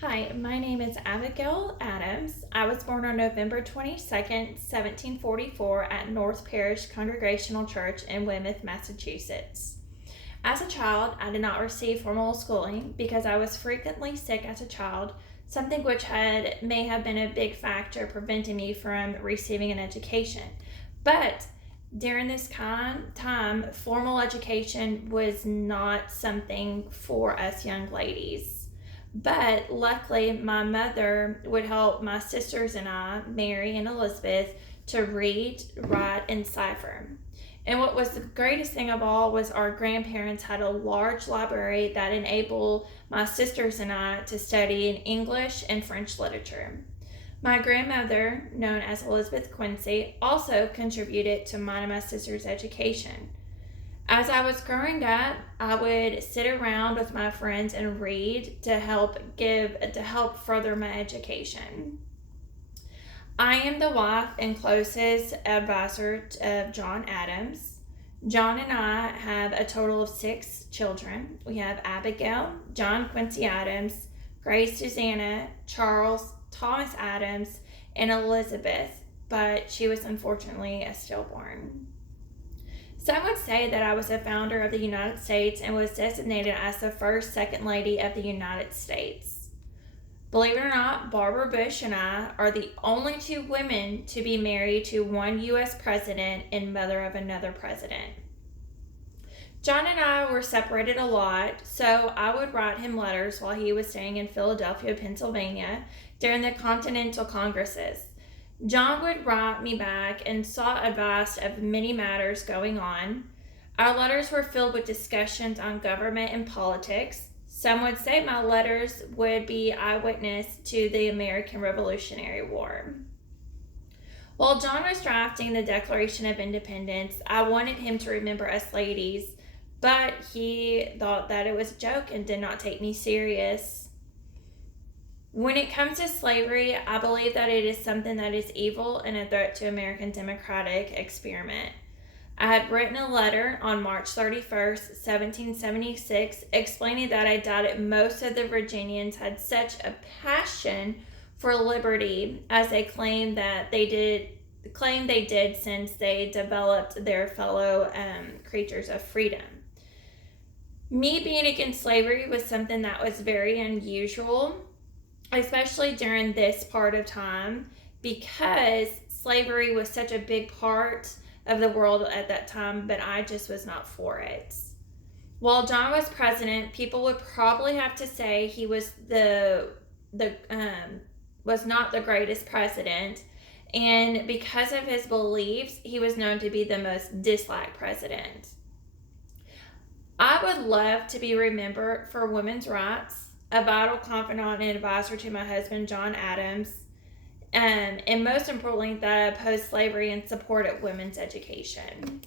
Hi, my name is Abigail Adams. I was born on November 22nd, 1744, at North Parish Congregational Church in Weymouth, Massachusetts. As a child, I did not receive formal schooling because I was frequently sick as a child, something which may have been a big factor preventing me from receiving an education. But during this time, formal education was not something for us young ladies. But luckily, my mother would help my sisters and I, Mary and Elizabeth, to read, write, and cipher. And what was the greatest thing of all was our grandparents had a large library that enabled my sisters and I to study in English and French literature. My grandmother, known as Elizabeth Quincy, also contributed to mine and my sister's education. As I was growing up, I would sit around with my friends and read to help further my education. I am the wife and closest advisor of John Adams. John and I have a total of 6 children. We have Abigail, John Quincy Adams, Grace Susanna, Charles, Thomas Adams, and Elizabeth, but she was unfortunately a stillborn. Some would say that I was a founder of the United States and was designated as the first Second Lady of the United States. Believe it or not, Barbara Bush and I are the only 2 women to be married to one U.S. president and mother of another president. John and I were separated a lot, so I would write him letters while he was staying in Philadelphia, Pennsylvania during the Continental Congresses. John would write me back and sought advice of many matters going on. Our letters were filled with discussions on government and politics. Some would say my letters would be eyewitness to the American Revolutionary War. While John was drafting the Declaration of Independence, I wanted him to remember us ladies, but he thought that it was a joke and did not take me serious. When it comes to slavery, I believe that it is something that is evil and a threat to American democratic experiment. I had written a letter on March 31st, 1776, explaining that I doubted most of the Virginians had such a passion for liberty as they claimed they did since they developed their fellow creatures of freedom. Me being against slavery was something that was very unusual, especially during this part of time, because slavery was such a big part of the world at that time, but I just was not for it. While John was president, people would probably have to say he was was not the greatest president, and because of his beliefs, he was known to be the most disliked president. I would love to be remembered for women's rights, a vital confidant and advisor to my husband, John Adams, and most importantly, that I opposed slavery and supported women's education.